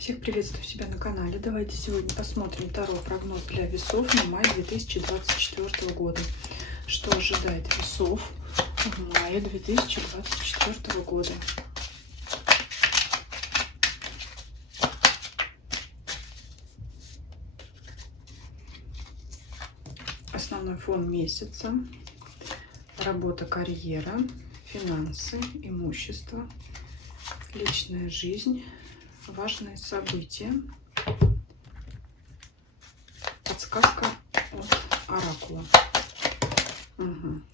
Всех приветствую себя на канале. Давайте сегодня посмотрим Таро прогноз для весов на май 2024 года. Что ожидает весов в мае 2024 года? Основной фон месяца. Работа, карьера, финансы, имущество, личная жизнь, важные события. Подсказка от оракула.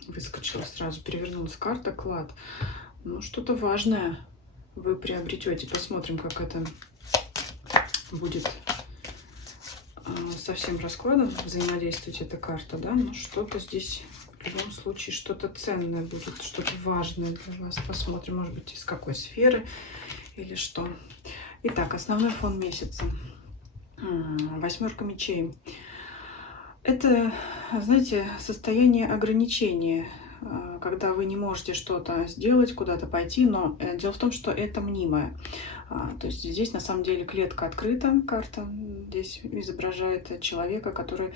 Выскочила сразу, перевернулась карта клад. Ну, что-то важное вы приобретете. Посмотрим, как это будет со всем раскладом взаимодействовать эта карта, да? Ну, что-то здесь в любом случае, что-то ценное будет, что-то важное для вас. Посмотрим, может быть, из какой сферы или что. Итак, основной фон месяца. Восьмерка мечей. Это, знаете, состояние ограничения, когда вы не можете что-то сделать, куда-то пойти, но дело в том, что это мнимое. То есть здесь на самом деле клетка открыта, карта здесь изображает человека, который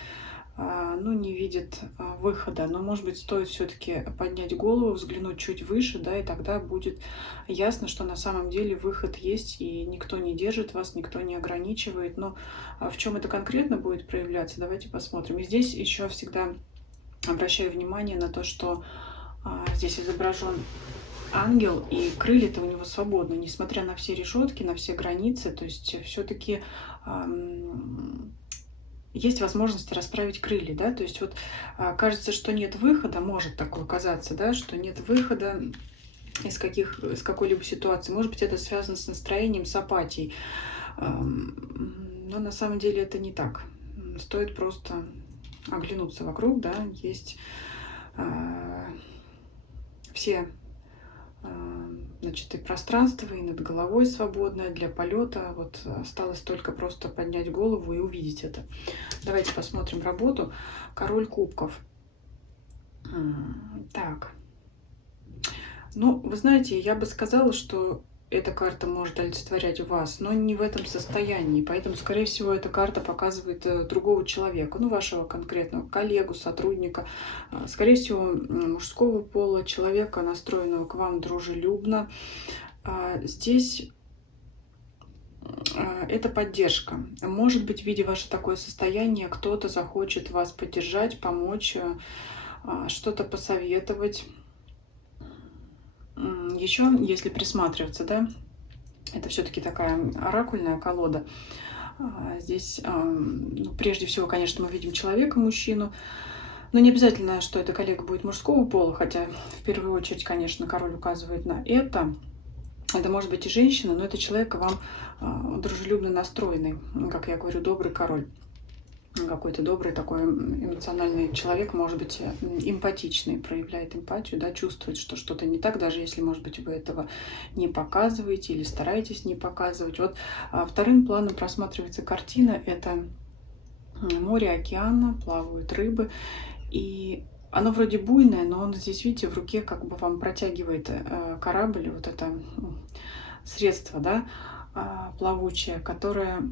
не видит выхода, но, может быть, стоит все-таки поднять голову, взглянуть чуть выше, да, и тогда будет ясно, что на самом деле выход есть, и никто не держит вас, никто не ограничивает. Но в чем это конкретно будет проявляться, давайте посмотрим. И здесь еще всегда обращаю внимание на то, что здесь изображен ангел, и крылья-то у него свободны, несмотря на все решетки, на все границы, то есть все-таки есть возможность расправить крылья, да, то есть вот кажется, что нет выхода, может такое казаться, да, что нет выхода из какой-либо ситуации. Может быть, это связано с настроением, с апатией, но на самом деле это не так. Стоит просто оглянуться вокруг, да, есть все, значит, и пространство, и над головой свободное для полета. Вот осталось только просто поднять голову и увидеть это. Давайте посмотрим работу. Король кубков. Так. Ну, вы знаете, я бы сказала, что эта карта может олицетворять вас, но не в этом состоянии. Поэтому, скорее всего, эта карта показывает другого человека, ну, вашего конкретного коллегу, сотрудника, скорее всего, мужского пола, человека, настроенного к вам дружелюбно. Здесь это поддержка. Может быть, видя ваше такое состояние, кто-то захочет вас поддержать, помочь, что-то посоветовать. Еще, если присматриваться, да, это все-таки такая оракульная колода. Здесь, прежде всего, конечно, мы видим человека, мужчину, но не обязательно, что это коллега будет мужского пола, хотя в первую очередь, конечно, король указывает на это. Это может быть и женщина, но это человек вам дружелюбно настроенный, как я говорю, добрый король. Какой-то добрый такой эмоциональный человек, может быть, эмпатичный, проявляет эмпатию, да, чувствует, что что-то не так, даже если, может быть, вы этого не показываете или стараетесь не показывать. Вот вторым планом просматривается картина, это море, океан, плавают рыбы, и оно вроде буйное, но он здесь, видите, в руке как бы вам протягивает корабль, вот это средство, да, плавучее, которое...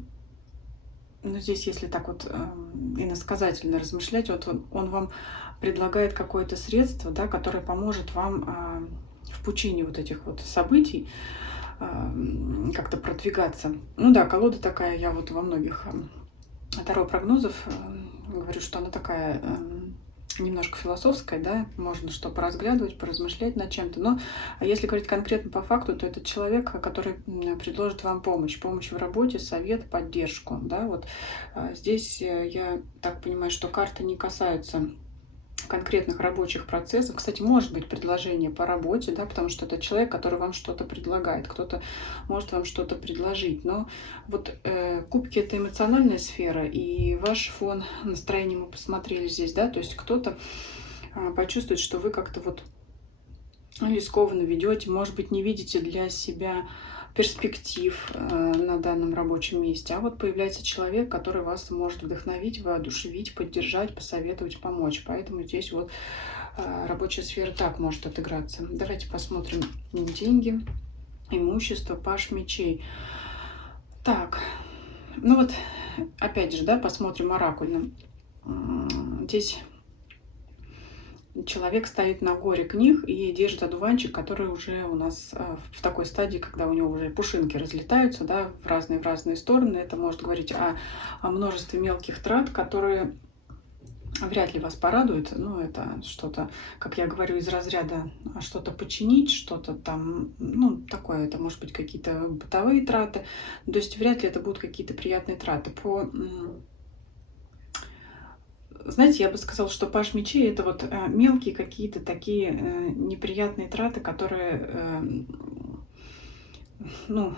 Но здесь, если так вот иносказательно размышлять, вот он вам предлагает какое-то средство, да, которое поможет вам в пучине вот этих вот событий как-то продвигаться. Ну да, колода такая, я вот во многих таро прогнозов говорю, что она такая немножко философская, да, можно что поразглядывать, поразмышлять над чем-то, но если говорить конкретно по факту, то это человек, который предложит вам помощь в работе, совет, поддержку, да, вот здесь я так понимаю, что карты не касаются конкретных рабочих процессов. Кстати, может быть предложение по работе, да, потому что это человек, который вам что-то предлагает, кто-то может вам что-то предложить. Но вот кубки — это эмоциональная сфера, и ваш фон настроения мы посмотрели здесь, да, то есть кто-то почувствует, что вы как-то вот рискованно ведете, может быть, не видите для себя перспектив на данном рабочем месте, а вот появляется человек, который вас может вдохновить, воодушевить, поддержать, посоветовать, помочь. Поэтому здесь вот рабочая сфера так может отыграться. Давайте посмотрим деньги, имущество, паш мечей. Так, ну вот, опять же, да, посмотрим оракульно. Здесь человек стоит на горе книг и держит одуванчик, который уже у нас в такой стадии, когда у него уже пушинки разлетаются, да, в разные стороны. Это может говорить о множестве мелких трат, которые вряд ли вас порадуют. Ну, это что-то, как я говорю, из разряда что-то починить, что-то там, ну, такое, это может быть какие-то бытовые траты. То есть вряд ли это будут какие-то приятные траты. Знаете, я бы сказала, что паж мечей — это вот мелкие какие-то такие неприятные траты, которые, ну,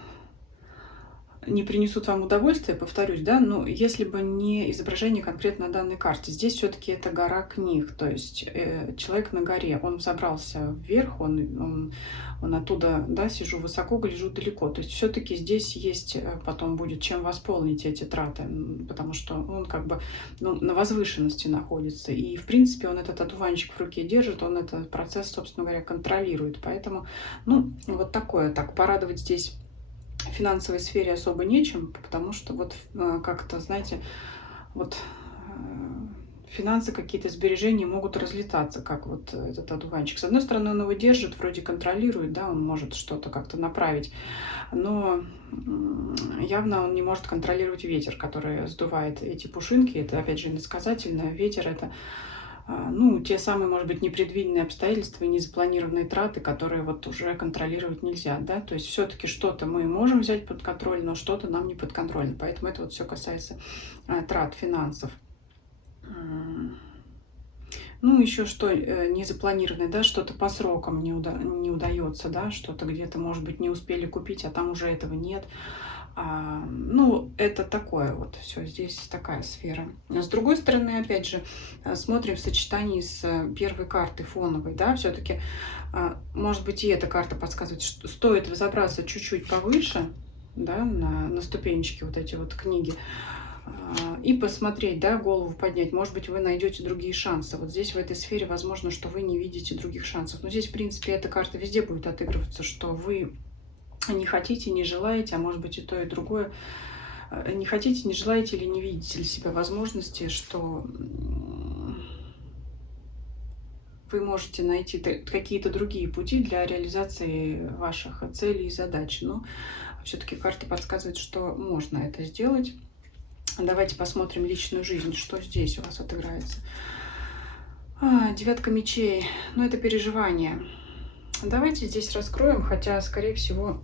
не принесут вам удовольствия, повторюсь, да, но если бы не изображение конкретно на данной карте. Здесь все-таки это гора книг, то есть человек на горе, он взобрался вверх, он оттуда, да, сижу высоко, гляжу далеко. То есть все-таки здесь есть, потом будет чем восполнить эти траты, потому что он как бы, ну, на возвышенности находится. И, в принципе, он этот одуванчик в руке держит, он этот процесс, собственно говоря, контролирует. Поэтому, ну, вот такое, так, порадовать здесь в финансовой сфере особо нечем, потому что вот как-то, знаете, вот финансы, какие-то сбережения могут разлетаться, как вот этот одуванчик. С одной стороны, он его держит, вроде контролирует, да, он может что-то как-то направить, но явно он не может контролировать ветер, который сдувает эти пушинки. Это, опять же, иносказательно. Ветер — это ну, те самые, может быть, непредвиденные обстоятельства и незапланированные траты, которые вот уже контролировать нельзя, да, то есть все-таки что-то мы можем взять под контроль, но что-то нам не подконтрольно, поэтому это вот все касается трат, финансов. Ну, еще что незапланированное, да, что-то по срокам не удается, да, что-то где-то, может быть, не успели купить, а там уже этого нет. Ну, это такое вот все, здесь такая сфера. С другой стороны, опять же, смотрим в сочетании с первой картой фоновой, да, все-таки, может быть, и эта карта подсказывает, что стоит взобраться чуть-чуть повыше, да, на ступенечки вот эти вот книги, и посмотреть, да, голову поднять. Может быть, вы найдете другие шансы. Вот здесь, в этой сфере, возможно, что вы не видите других шансов. Но здесь, в принципе, эта карта везде будет отыгрываться, что вы не хотите, не желаете, а может быть и то, и другое. Не хотите, не желаете или не видите для себя возможности, что вы можете найти какие-то другие пути для реализации ваших целей и задач. Но все-таки карта подсказывает, что можно это сделать. Давайте посмотрим личную жизнь, что здесь у вас отыграется. Девятка мечей. Ну, это переживание. Давайте здесь раскроем, хотя, скорее всего,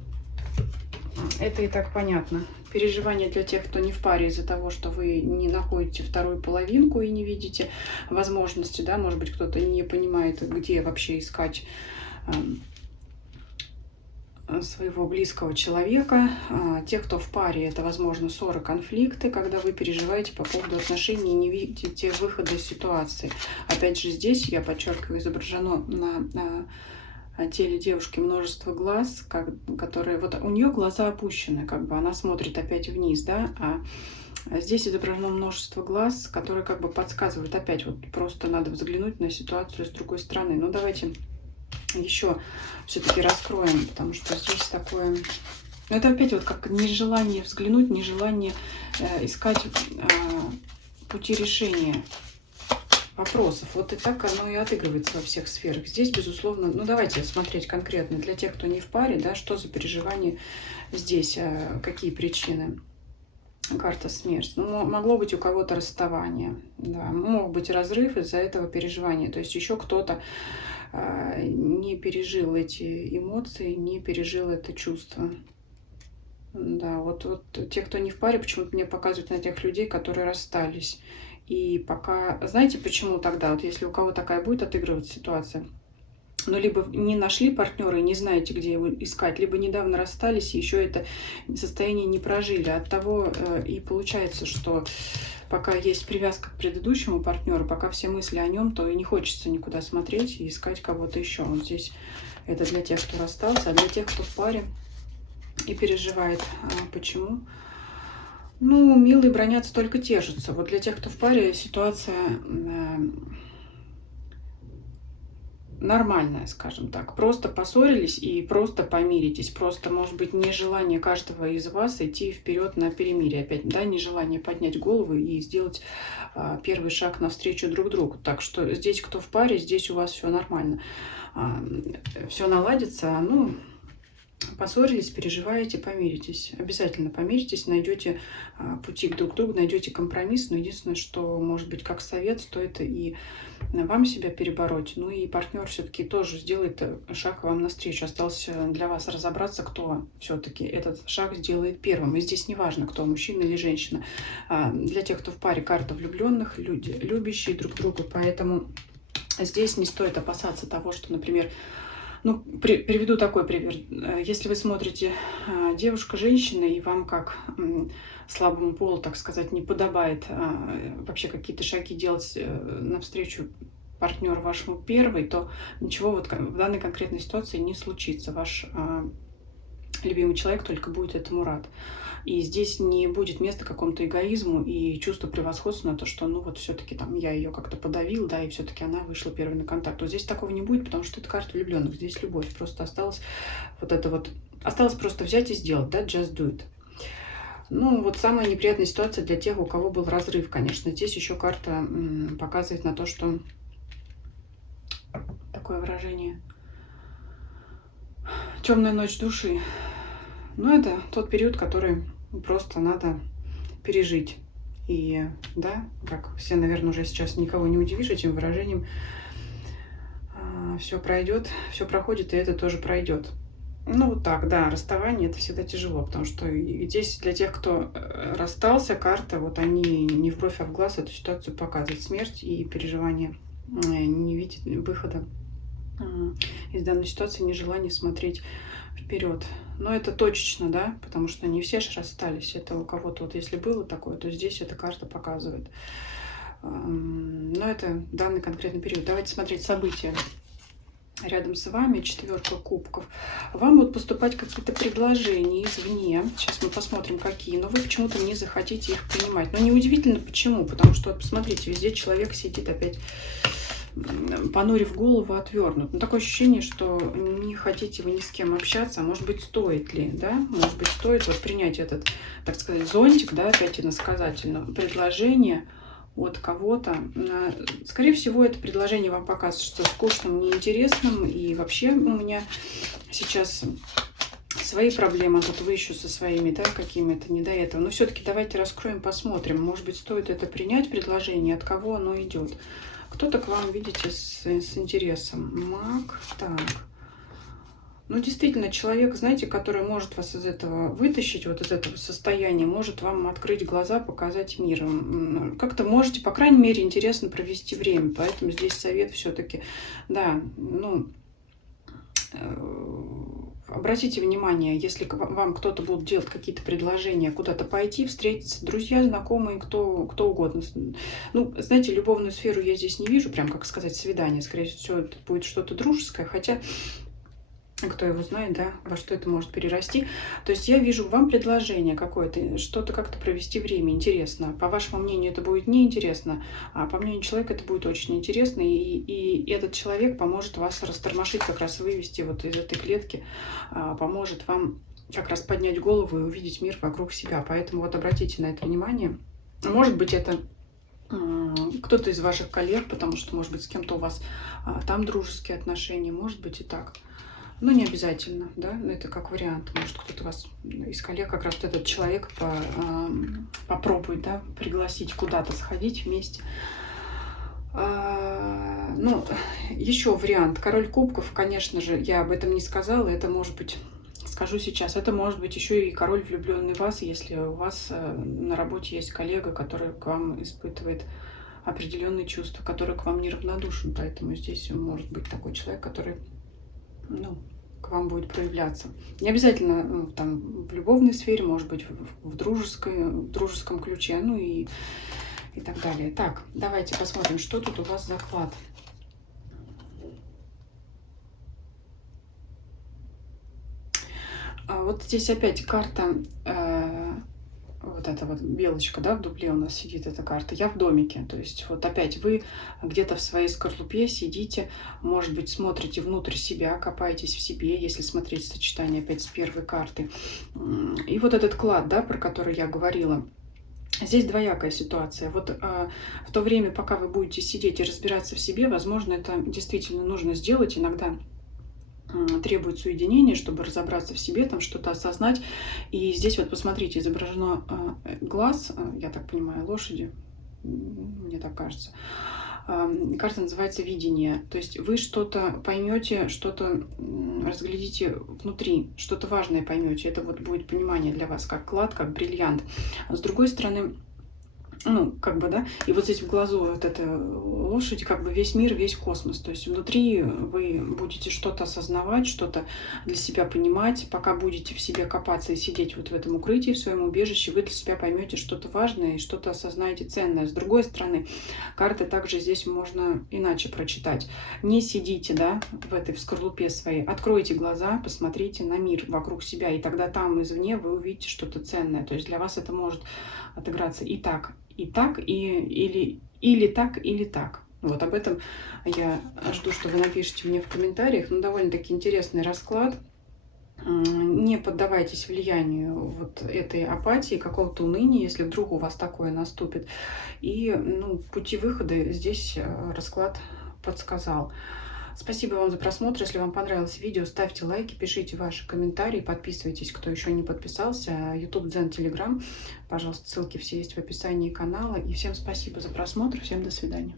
это и так понятно. Переживания для тех, кто не в паре из-за того, что вы не находите вторую половинку и не видите возможности, да, может быть, кто-то не понимает, где вообще искать своего близкого человека. Те, кто в паре, это, возможно, ссоры, конфликты, когда вы переживаете по поводу отношений и не видите выхода из ситуации. Опять же, здесь, я подчеркиваю, изображено на теле девушки множество глаз, которые... Вот у нее глаза опущены, как бы она смотрит опять вниз, да, а здесь изображено множество глаз, которые как бы подсказывают опять, вот просто надо взглянуть на ситуацию с другой стороны. Ну, давайте еще все-таки раскроем, потому что здесь такое... Ну, это опять вот как нежелание взглянуть, нежелание искать пути решения вопросов. Вот и так оно и отыгрывается во всех сферах. Здесь, безусловно, ну давайте смотреть конкретно для тех, кто не в паре, да, что за переживания здесь, какие причины. Карта смерть. Ну, могло быть у кого-то расставание, да, мог быть разрыв из-за этого переживания. То есть еще кто-то не пережил эти эмоции, не пережил это чувство. Да, вот те, кто не в паре, почему-то мне показывают на тех людей, которые расстались. И пока... Знаете, почему тогда? Вот если у кого такая будет отыгрываться ситуация, но либо не нашли партнера и не знаете, где его искать, либо недавно расстались и еще это состояние не прожили. От того и получается, что пока есть привязка к предыдущему партнеру, пока все мысли о нем, то и не хочется никуда смотреть и искать кого-то еще. Вот здесь это для тех, кто расстался, а для тех, кто в паре и переживает. Почему? Ну, милые бронятся, только тешатся. Вот для тех, кто в паре, ситуация нормальная, скажем так. Просто поссорились и просто помиритесь. Просто, может быть, нежелание каждого из вас идти вперед на перемирие. Опять, да, нежелание поднять голову и сделать первый шаг навстречу друг другу. Так что здесь кто в паре, здесь у вас все нормально. Все наладится, ну, поссорились, переживаете, помиритесь. Обязательно помиритесь, найдете пути к друг другу, найдете компромисс. Но единственное, что, может быть, как совет, стоит и вам себя перебороть. Ну и партнер все-таки тоже сделает шаг вам навстречу. Осталось для вас разобраться, кто все-таки этот шаг сделает первым. И здесь не важно, кто мужчина или женщина. Для тех, кто в паре, карта влюбленных, люди, любящие друг друга. Поэтому здесь не стоит опасаться того, что, например, ну, приведу такой пример. Если вы смотрите девушка-женщина, и вам как слабому полу, так сказать, не подобает вообще какие-то шаги делать навстречу партнеру вашему первый, то ничего вот в данной конкретной ситуации не случится. Ваш любимый человек только будет этому рад. И здесь не будет места какому-то эгоизму и чувству превосходства на то, что, ну, вот все-таки там я ее как-то подавил, да, и все-таки она вышла первой на контакт. Вот здесь такого не будет, потому что это карта влюбленных, здесь любовь. Просто осталось вот это вот, осталось просто взять и сделать, да, just do it. Ну, вот самая неприятная ситуация для тех, у кого был разрыв, конечно. Здесь еще карта показывает на то, что такое выражение темная ночь души. Ну, это тот период, который просто надо пережить. И да, как все, наверное, уже сейчас никого не удивишь этим выражением, все пройдет, все проходит, и это тоже пройдет. Ну, вот так, да, расставание это всегда тяжело, потому что здесь для тех, кто расстался, карта, вот они не в бровь, а в глаз эту ситуацию показывают. Смерть и переживание, не видит выхода из данной ситуации, нежелание смотреть вперед. Но это точечно, да, потому что не все же расстались. Это у кого-то, вот если было такое, то здесь эта карта показывает. Но это данный конкретный период. Давайте смотреть события рядом с вами. 4 кубков. Вам будут поступать какие-то предложения извне. Сейчас мы посмотрим, какие. Но вы почему-то не захотите их принимать. Но неудивительно, почему. Потому что, вот посмотрите, везде человек сидит опять, понурив голову, отвернут. Но такое ощущение, что не хотите вы ни с кем общаться. А может быть, стоит ли, да? Может быть, стоит вот принять этот, так сказать, зонтик, да, опять иносказательно, предложение от кого-то. Скорее всего, это предложение вам покажется скучным, неинтересным. И вообще у меня сейчас свои проблемы, тут вы еще со своими, да, какими-то не до этого. Но все-таки давайте раскроем, посмотрим. Может быть, стоит это принять предложение, от кого оно идет. Кто-то к вам, видите, с интересом. Маг, так. Ну, действительно, человек, знаете, который может вас из этого вытащить, вот из этого состояния, может вам открыть глаза, показать мир. Как-то можете, по крайней мере, интересно провести время. Поэтому здесь совет все-таки, да, ну, обратите внимание, если вам кто-то будет делать какие-то предложения, куда-то пойти, встретиться, друзья, знакомые, кто угодно. Ну, знаете, любовную сферу я здесь не вижу, прям, как сказать, свидание. Скорее всего, это будет что-то дружеское, хотя кто его знает, да, во что это может перерасти. То есть я вижу вам предложение какое-то, что-то как-то провести время интересно. По вашему мнению, это будет неинтересно, а по мнению человека это будет очень интересно. И этот человек поможет вас растормошить, как раз вывести вот из этой клетки, поможет вам как раз поднять голову и увидеть мир вокруг себя. Поэтому вот обратите на это внимание. Может быть, это кто-то из ваших коллег, потому что, может быть, с кем-то у вас там дружеские отношения, может быть и так. Ну, не обязательно, да, но это как вариант. Может, кто-то вас из коллег, как раз вот этот человек попробует, да, пригласить куда-то сходить вместе. Ну, еще вариант. Король кубков, конечно же, я об этом не сказала, это может быть, скажу сейчас, это может быть еще и король, влюбленный в вас, если у вас на работе есть коллега, который к вам испытывает определенные чувства, который к вам неравнодушен. Поэтому здесь может быть такой человек, который, ну, к вам будет проявляться. Не обязательно, ну, там, в любовной сфере, может быть, в дружеском ключе, ну и так далее. Так, давайте посмотрим, что тут у вас за клад. Вот здесь опять карта, вот вот эта вот белочка, да, в дупле у нас сидит эта карта, я в домике. То есть вот опять вы где-то в своей скорлупе сидите, может быть, смотрите внутрь себя, копаетесь в себе, если смотреть сочетание опять с первой карты. И вот этот клад, да, про который я говорила, здесь двоякая ситуация. Вот в то время, пока вы будете сидеть и разбираться в себе, возможно, это действительно нужно сделать. Иногда требует уединения, чтобы разобраться в себе, там что-то осознать. И здесь вот посмотрите, изображено глаз, я так понимаю, лошади, мне так кажется. Карта называется «Видение». То есть вы что-то поймете, что-то разглядите внутри, что-то важное поймете. Это вот будет понимание для вас, как клад, как бриллиант. С другой стороны, ну, как бы, да, и вот здесь в глазу вот этой лошади, как бы весь мир, весь космос. То есть внутри вы будете что-то осознавать, что-то для себя понимать. Пока будете в себе копаться и сидеть вот в этом укрытии, в своем убежище, вы для себя поймете что-то важное и что-то осознаете ценное. С другой стороны, карты также здесь можно иначе прочитать. Не сидите, да, в скорлупе своей. Откройте глаза, посмотрите на мир вокруг себя, и тогда там извне вы увидите что-то ценное. То есть для вас это может отыграться и так, или так, или так. Вот об этом я жду, что вы напишите мне в комментариях. Ну, довольно-таки интересный расклад. Не поддавайтесь влиянию вот этой апатии, какого-то уныния, если вдруг у вас такое наступит. И ну, пути выхода здесь расклад подсказал. Спасибо вам за просмотр. Если вам понравилось видео, ставьте лайки, пишите ваши комментарии, подписывайтесь, кто еще не подписался. YouTube, Дзен, Telegram. Пожалуйста, ссылки все есть в описании канала. И всем спасибо за просмотр. Всем до свидания.